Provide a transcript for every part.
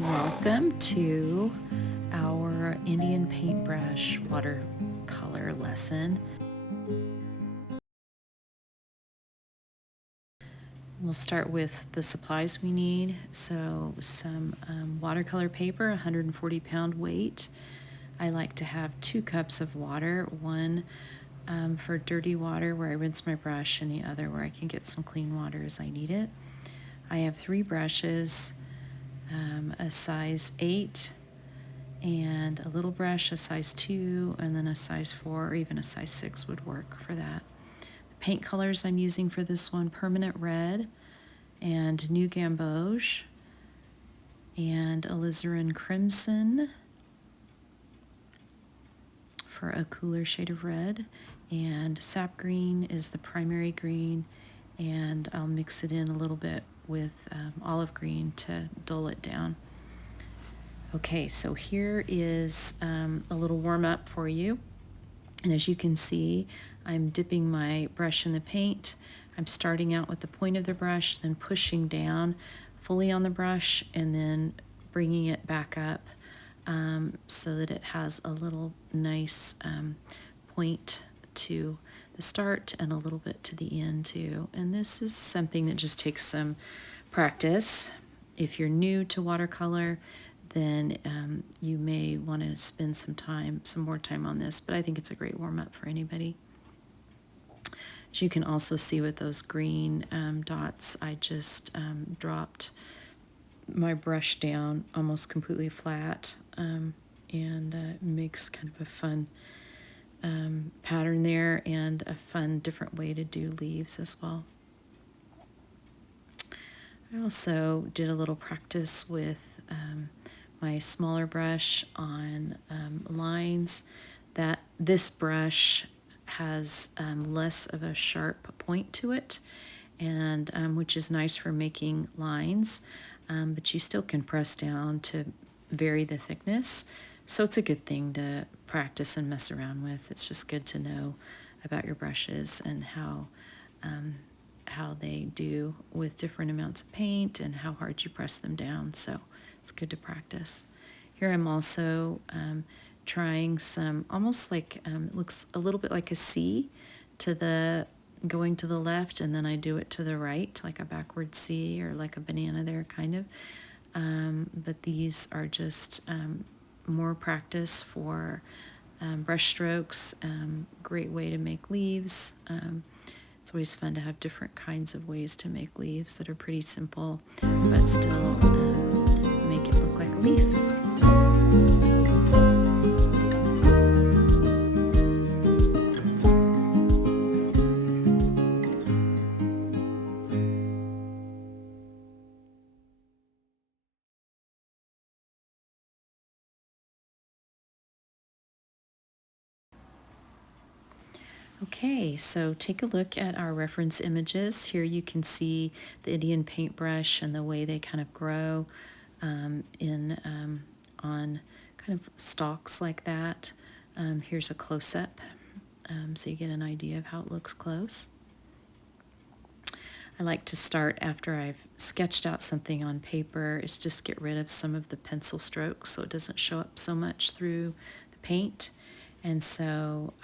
Welcome to our Indian Paintbrush watercolor lesson. We'll start with the supplies we need. So some watercolor paper, 140-pound weight. I like to have 2 cups of water, one for dirty water where I rinse my brush and the other where I can get some clean water as I need it. I have 3 brushes, a size 8 and a little brush, a size 2, and then a size 4 or even a size 6 would work for that. The paint colors I'm using for this one, permanent red and new Gamboge and Alizarin Crimson for a cooler shade of red, and Sap Green is the primary green, and I'll mix it in a little bit with olive green to dull it down. Okay, so here is a little warm up for you. And as you can see, I'm dipping my brush in the paint. I'm starting out with the point of the brush, then pushing down fully on the brush, and then bringing it back up so that it has a little nice point to the start and a little bit to the end too. And this is something that just takes some practice. If you're new to watercolor, then you may want to spend some more time on this, but I think it's a great warm-up for anybody. As you can also see with those green dots, I just dropped my brush down almost completely flat and makes kind of a fun pattern there and a fun different way to do leaves as well. I also did a little practice with my smaller brush on lines. This brush has less of a sharp point to it, and which is nice for making lines, but you still can press down to vary the thickness. So it's a good thing to practice and mess around with. It's just good to know about your brushes and how they do with different amounts of paint and how hard you press them down. So it's good to practice. Here I'm also trying some almost like it looks a little bit like a C going to the left, and then I do it to the right, like a backward C or like a banana there kind of. But these are just more practice for brush strokes. Great way to make leaves. It's always fun to have different kinds of ways to make leaves that are pretty simple, but still make it look like a leaf. Okay, so take a look at our reference images. Here you can see the Indian paintbrush and the way they kind of grow on kind of stalks like that. Here's a close-up, so you get an idea of how it looks close. I like to start after I've sketched out something on paper is just get rid of some of the pencil strokes so it doesn't show up so much through the paint. And so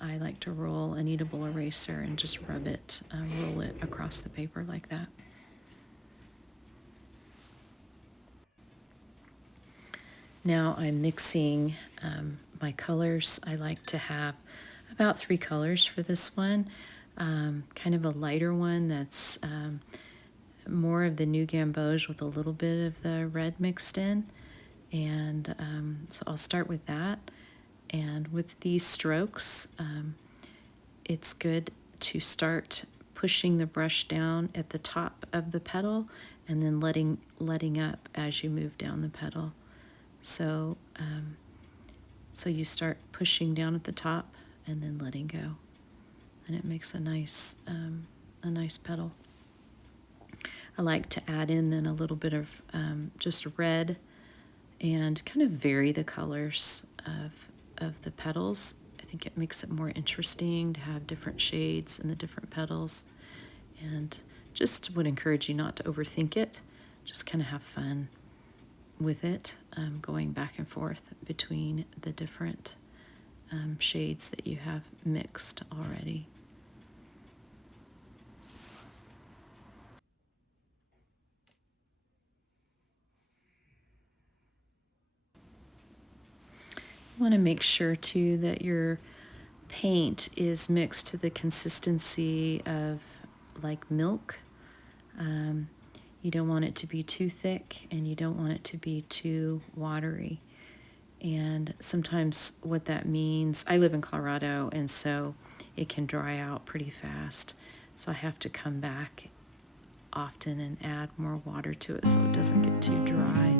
I like to roll a kneadable eraser and just roll it across the paper like that. Now I'm mixing my colors. I like to have about 3 colors for this one. Kind of a lighter one that's more of the new Gamboge with a little bit of the red mixed in. And so I'll start with that. And with these strokes, it's good to start pushing the brush down at the top of the petal and then letting up as you move down the petal. So, so you start pushing down at the top and then letting go, and it makes a nice petal. I like to add in then a little bit of just red and kind of vary the colors of the petals. I think it makes it more interesting to have different shades in the different petals, and just would encourage you not to overthink it. Just kind of have fun. with it, going back and forth between the different shades that you have mixed already. You want to make sure too that your paint is mixed to the consistency of like milk. You don't want it to be too thick and you don't want it to be too watery. And sometimes what that means, I live in Colorado, and so it can dry out pretty fast. So I have to come back often and add more water to it so it doesn't get too dry.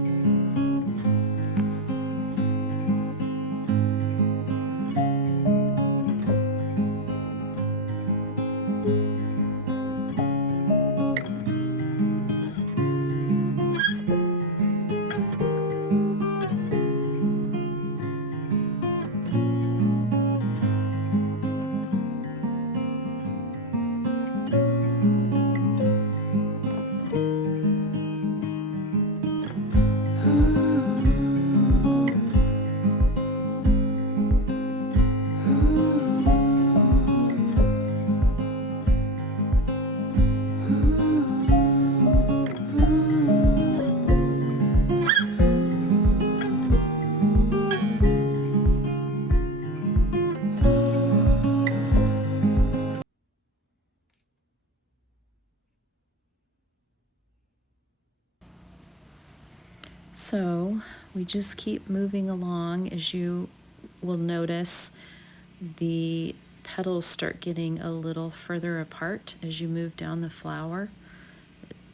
So we just keep moving along. As you will notice, the petals start getting a little further apart as you move down the flower.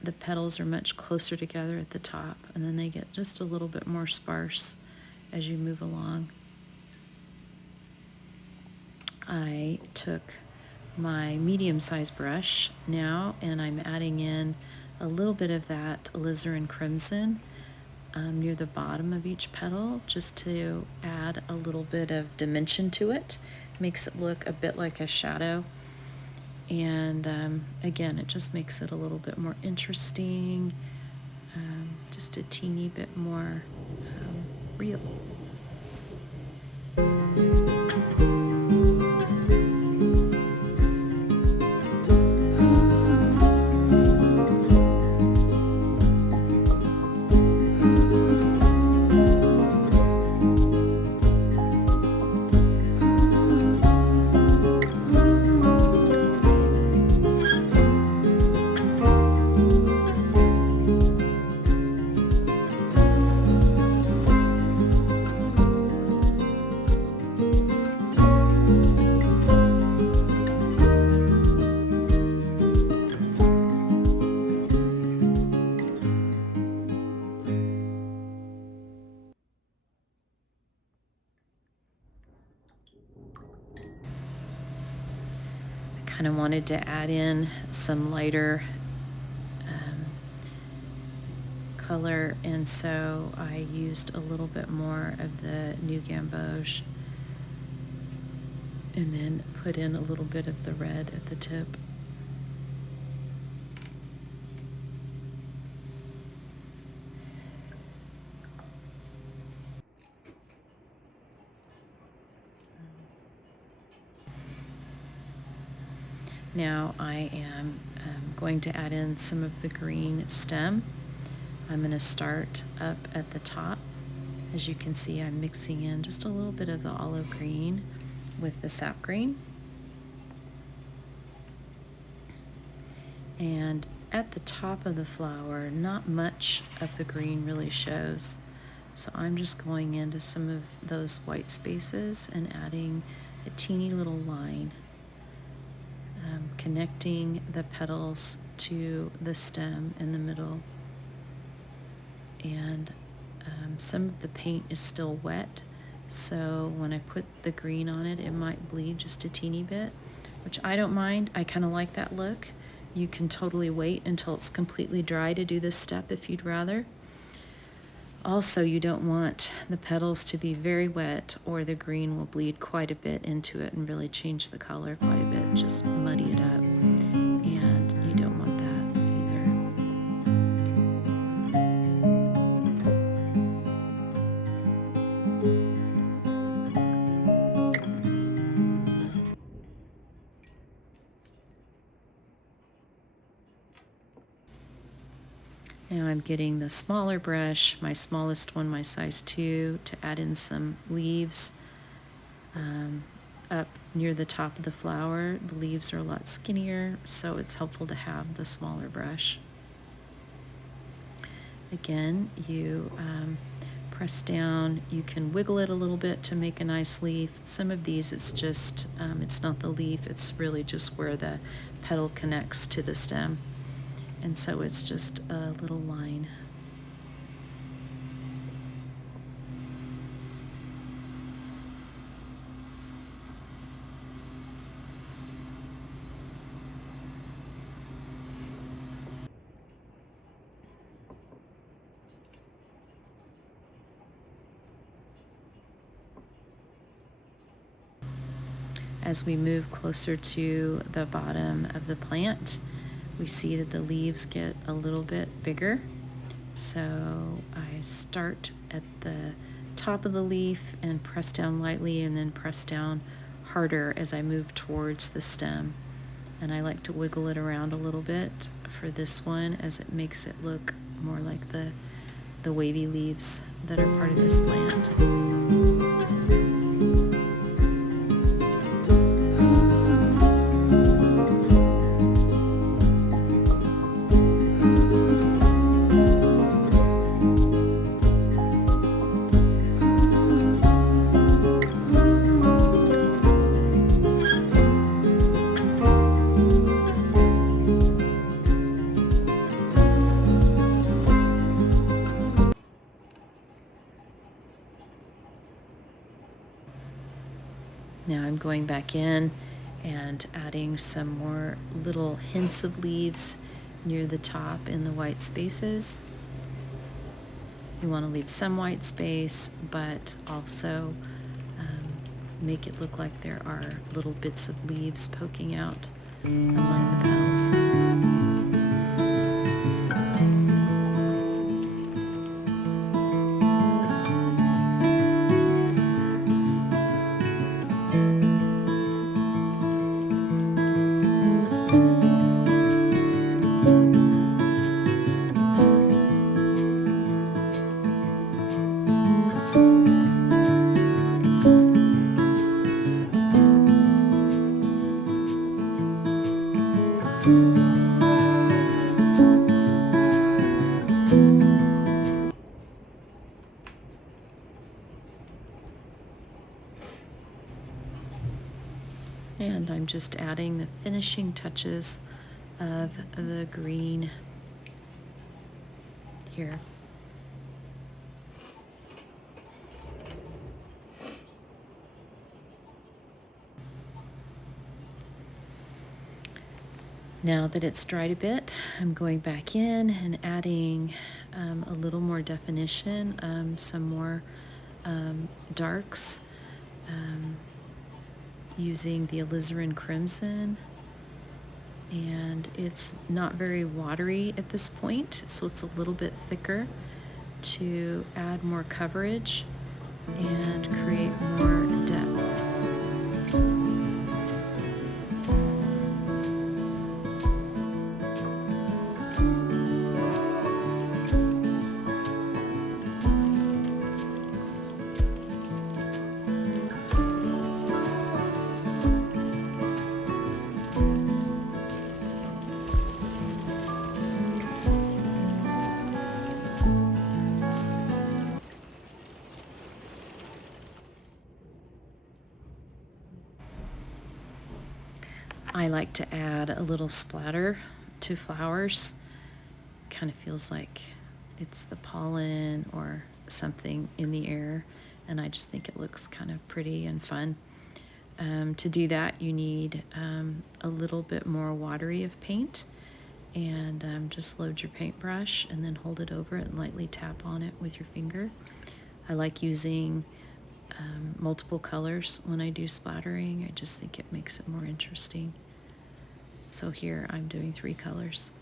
The petals are much closer together at the top, and then they get just a little bit more sparse as you move along. I took my medium-sized brush now, and I'm adding in a little bit of that Alizarin Crimson near the bottom of each petal, just to add a little bit of dimension to it. Makes it look a bit like a shadow. And again, it just makes it a little bit more interesting, just a teeny bit more real. Kind of wanted to add in some lighter color, and so I used a little bit more of the new Gamboge and then put in a little bit of the red at the tip. Now I am going to add in some of the green stem. I'm going to start up at the top. As you can see, I'm mixing in just a little bit of the olive green with the sap green. And at the top of the flower, not much of the green really shows. So I'm just going into some of those white spaces and adding a teeny little line, connecting the petals to the stem in the middle. And some of the paint is still wet, so when I put the green on it, it might bleed just a teeny bit, which I don't mind. I kind of like that look. You can totally wait until it's completely dry to do this step if you'd rather. Also, you don't want the petals to be very wet, or the green will bleed quite a bit into it and really change the color quite a bit, just muddy it up, and you don't want that either. Now I'm getting the smaller brush, my smallest one, my size 2, to add in some leaves up near the top of the flower. The leaves are a lot skinnier, so it's helpful to have the smaller brush. Again, you press down. You can wiggle it a little bit to make a nice leaf. Some of these, it's just, it's not the leaf, it's really just where the petal connects to the stem. And so it's just a little line. As we move closer to the bottom of the plant, we see that the leaves get a little bit bigger. So I start at the top of the leaf and press down lightly, and then press down harder as I move towards the stem. And I like to wiggle it around a little bit for this one, as it makes it look more like the wavy leaves that are part of this plant. Now I'm going back in and adding some more little hints of leaves near the top in the white spaces. You want to leave some white space, but also make it look like there are little bits of leaves poking out among the petals. And I'm just adding the finishing touches of the green here. Now that it's dried a bit, I'm going back in and adding a little more definition, some more darks, using the Alizarin Crimson. And it's not very watery at this point, so it's a little bit thicker to add more coverage and create more depth. I like to add a little splatter to flowers. Kind of feels like it's the pollen or something in the air, and I just think it looks kind of pretty and fun. To do that, you need a little bit more watery of paint, and just load your paintbrush and then hold it over it and lightly tap on it with your finger. I like using multiple colors when I do splattering. I just think it makes it more interesting. So here I'm doing 3 colors.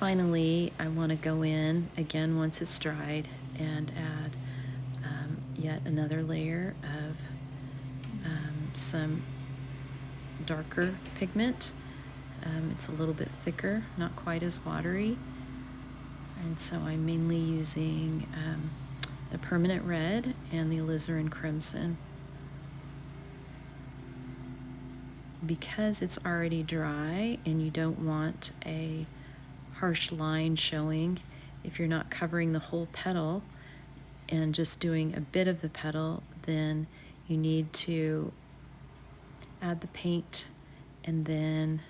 Finally, I want to go in again once it's dried and add yet another layer of some darker pigment. It's a little bit thicker, not quite as watery, and so I'm mainly using the permanent red and the Alizarin Crimson. Because it's already dry and you don't want a harsh line showing, if you're not covering the whole petal and just doing a bit of the petal, then you need to add the paint and then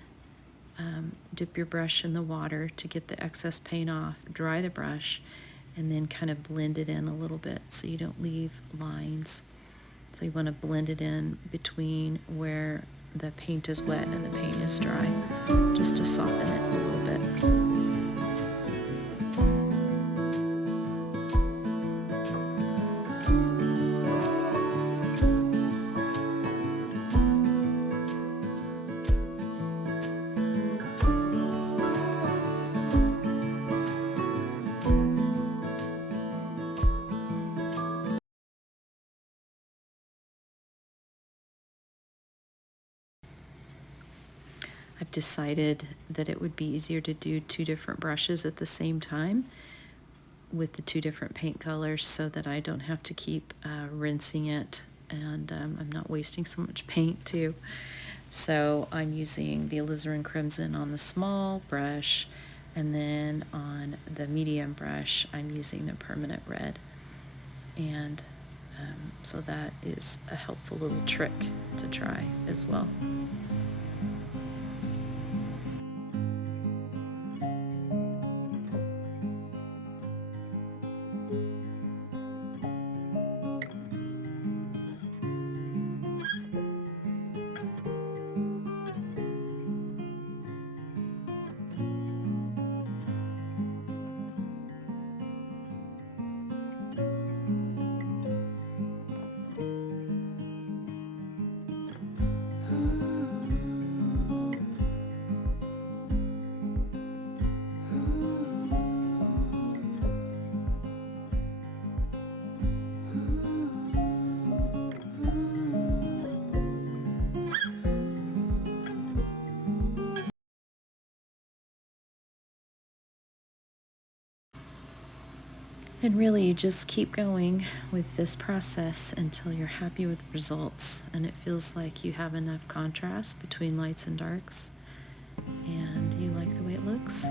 dip your brush in the water to get the excess paint off, dry the brush, and then kind of blend it in a little bit so you don't leave lines. So you want to blend it in between where the paint is wet and the paint is dry, just to soften it a little bit. I've decided that it would be easier to do 2 different brushes at the same time with the 2 different paint colors so that I don't have to keep rinsing it, and I'm not wasting so much paint too. So I'm using the Alizarin Crimson on the small brush, and then on the medium brush I'm using the permanent red. And so that is a helpful little trick to try as well. And really, you just keep going with this process until you're happy with the results and it feels like you have enough contrast between lights and darks and you like the way it looks.